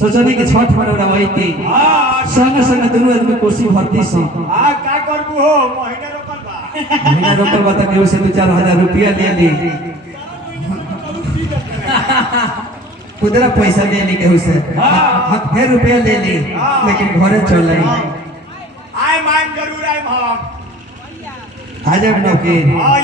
सोचने के छठ मनौरा वही संग संग दोनों आदमी कोसी भरती से का करबू हो महीना रोपल बा महीना रोपल बता के उसे 2-4 हजार रुपया ले ली खुदरा पैसा ले ली के उसे हाथ फेर रुपया ले ली लेकिन घरे चल रही आए मान जरूर आए हम आज अब नो के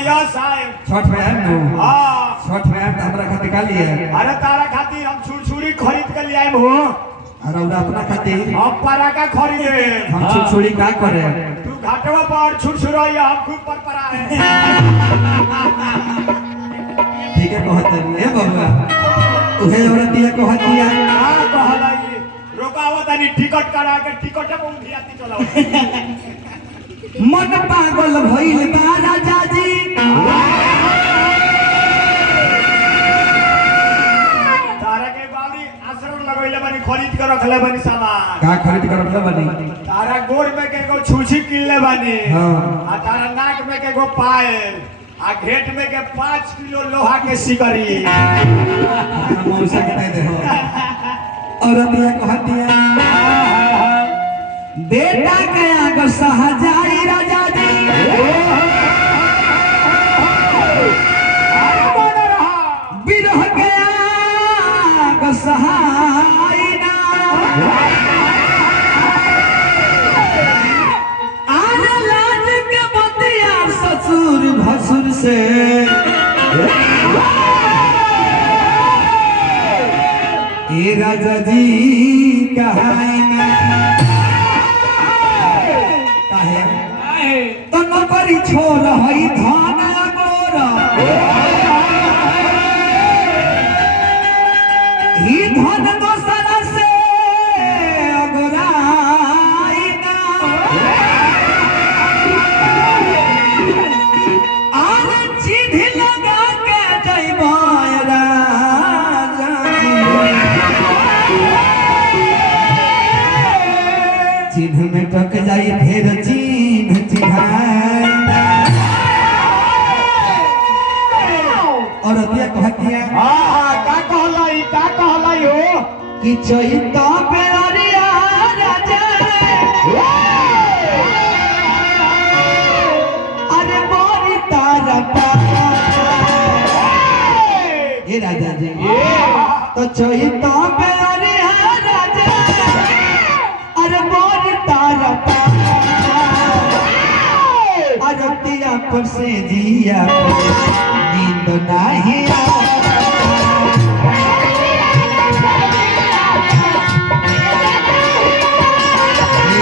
यस आए छठ में आए नो हां छठ में आए हमरा खातिर का लिए अरे तारा खातिर हम छुरछुरी खरीद के ले आए हो अरे उरा अपना खातिर हम परा का खरीदे हम छुरछुरी का करे तू घाटवा पर छुरछुरैया हम खूब परपरा है ठीक है कहत है बाबा उहे औरत दिया कहत दिया हां कहलाई रोकावत नहीं टिकट करा के टिकट पे उठियाती चलाओ मन पागल भइल बा राजा जी तारा के बाली आश्रम लगैले बनी खरीद के रखले बनी सामान का खरीद कर रखले बनी तारा गोर में के एगो छुछी किनले बनी हां आ तारा नाक में के एगो पायल आ घेट में के 5 किलो लोहा के सिकरी मौसा के दे हो औरत दिया कहत दिया बेटा के आग सहजाई राजा जी बिरह के आग सहाई ना आर लाज के बतिया ससुर भसुर से ए राजा जी कहाई ना तो नौकरी छोड़ हई धान गोरा ही धन दोसरा से अगराई ना आर चिन्ह लगा के जइबाय राजा चिन्ह में टक जाई फेर चिन्ह और अतिया कहतिया का कहलाई हो कि चैता पे अरिया राजा अरे बोरी तारा पा ये राजा जी तो चैता पे अरिया राजा अरे बोरी तारा पा अरतिया पर से जिया नींद नहीं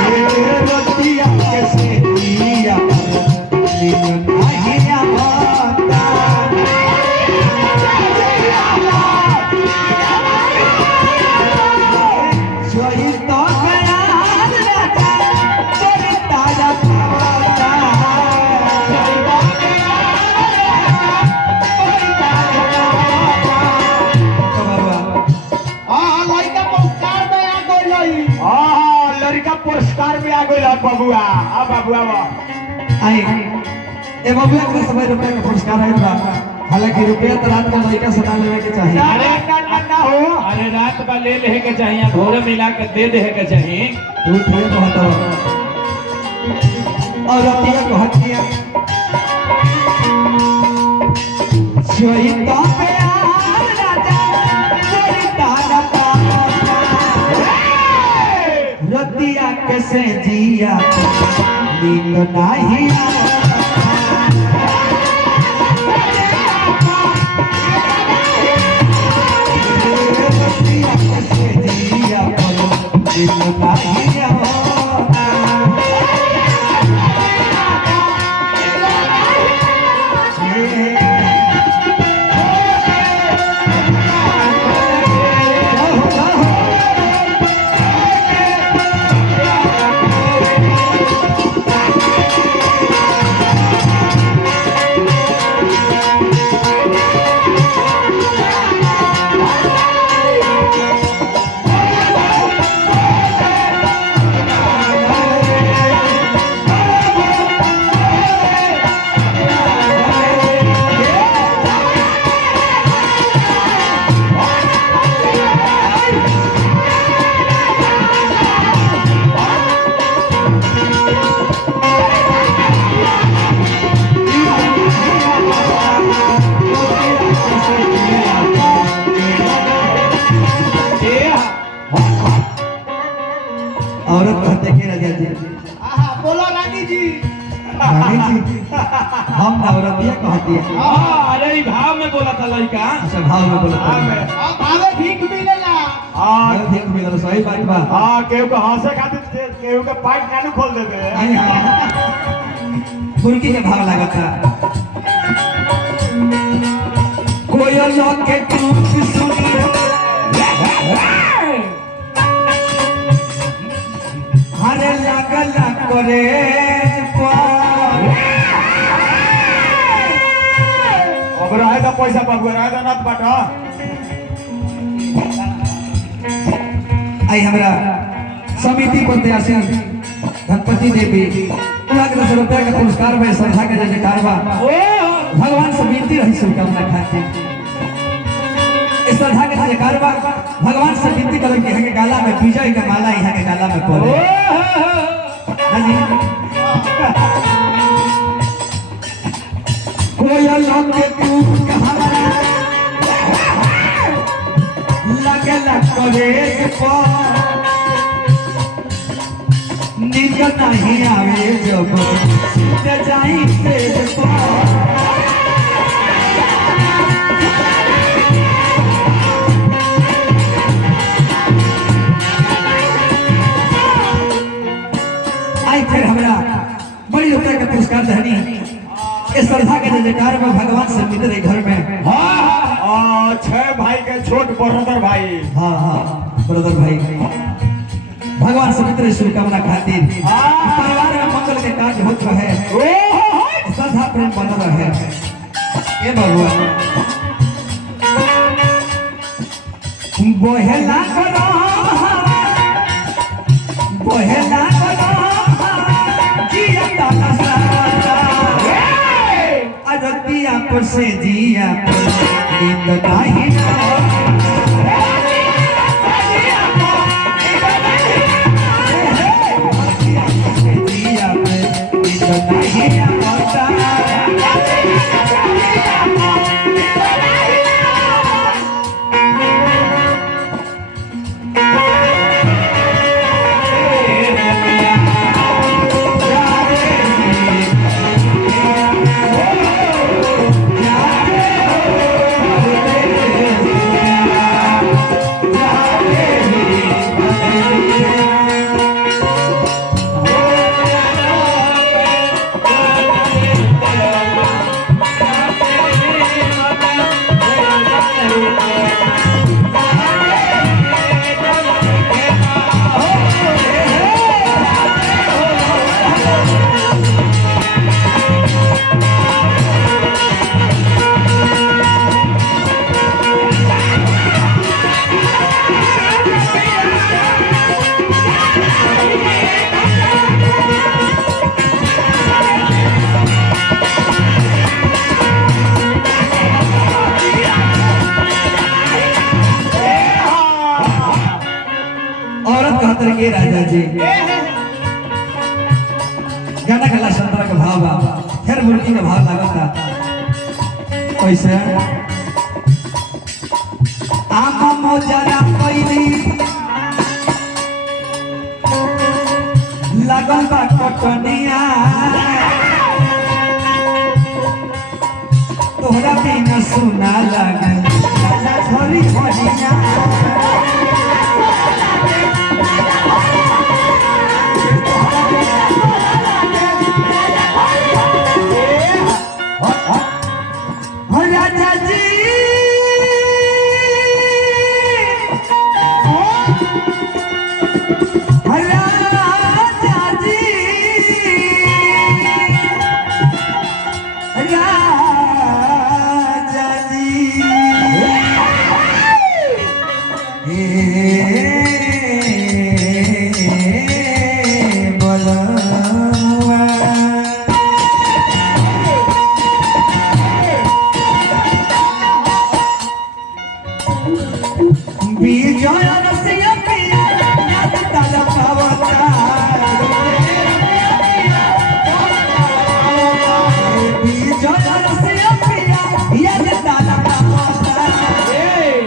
रतिया कैसे जिया नींद नहीं आता सोई तो प्यार राजा तेरी ताजा पाता पुरस्कार में आ गई बबुआ आ बबुआ आई ए बबुआ के समय रुपया का पुरस्कार है बा हालांकि रुपया तो रात का लड़का से ना लेवे के चाहिए ना हो अरे रात का ले लेहे के चाहिए भोरे मिला के दे देहे के चाहिए तू ठीक कहत हो और अतिया कहतिया सोईता प्यार राजा तेरी तारा पाता रतिया कैसे जिया नींद नहीं रतिया कैसे जिया नींद नहीं औरत कहते कि राजा जी बोलो रानी जी। रानी जी हम ना औरतिया कहती है। हाँ, अरे ई भाव में बोला था लड़का। अच्छा भाव में बोला भाव में। भावे भीख मिलेला। हाँ ठीक मिलल सही बात बा। हाँ केहू के हंसे खातिर केहू के पाइप नानू खोल देबे। आई हाँ तुर्की के भाव लागता कोयल के कूक सुनी हरे लागला करे अब रहे तो पैसा बाबू रहे तो नत बाटा। आई हमरा समिति प्रत्याशी धनपति देवी 1,00,000 रुपया का पुरस्कार में श्रद्धा के जयकार बा। भगवान से विनती रही शुभकामना खातिर इस श्रद्धा के जयकार बा। भगवान से विनती करें कि यहाँ के गाला में विजय का माला यहाँ के गाला में पड़े। हाँ जी कोयल के कूक हमारा लगला करे नींद नहीं आवे जब सुत जाई तेज आई फिर हमरा बड़ी रुपये का पुरस्कार धनी इस श्रद्धा के जयकार में भगवान से मिले घर में। हाँ 6 भाई के छोट ब्रदर भाई। हाँ हाँ ब्रदर भाई भगवान से मित्र शुभकामना खातिर परिवार में मंगल के कार्य होत रहे श्रद्धा प्रेम बनल रहे। ए भगवान बोहेला करो बोहेला करो जिया ताला सारा अदतिया पर से जिया नींद नहीं के राजा जी गाना गला संतरा का भाव बा फिर मुर्गी का भाव लागता कैसे आमा मोजरा कैली लगल बा कटनिया तोहरा बिना सुना लगल छोरी छोरिया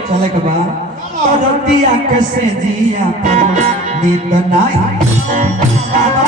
चले के बाद रतिया कैसे जिया नींद नहीं बाबा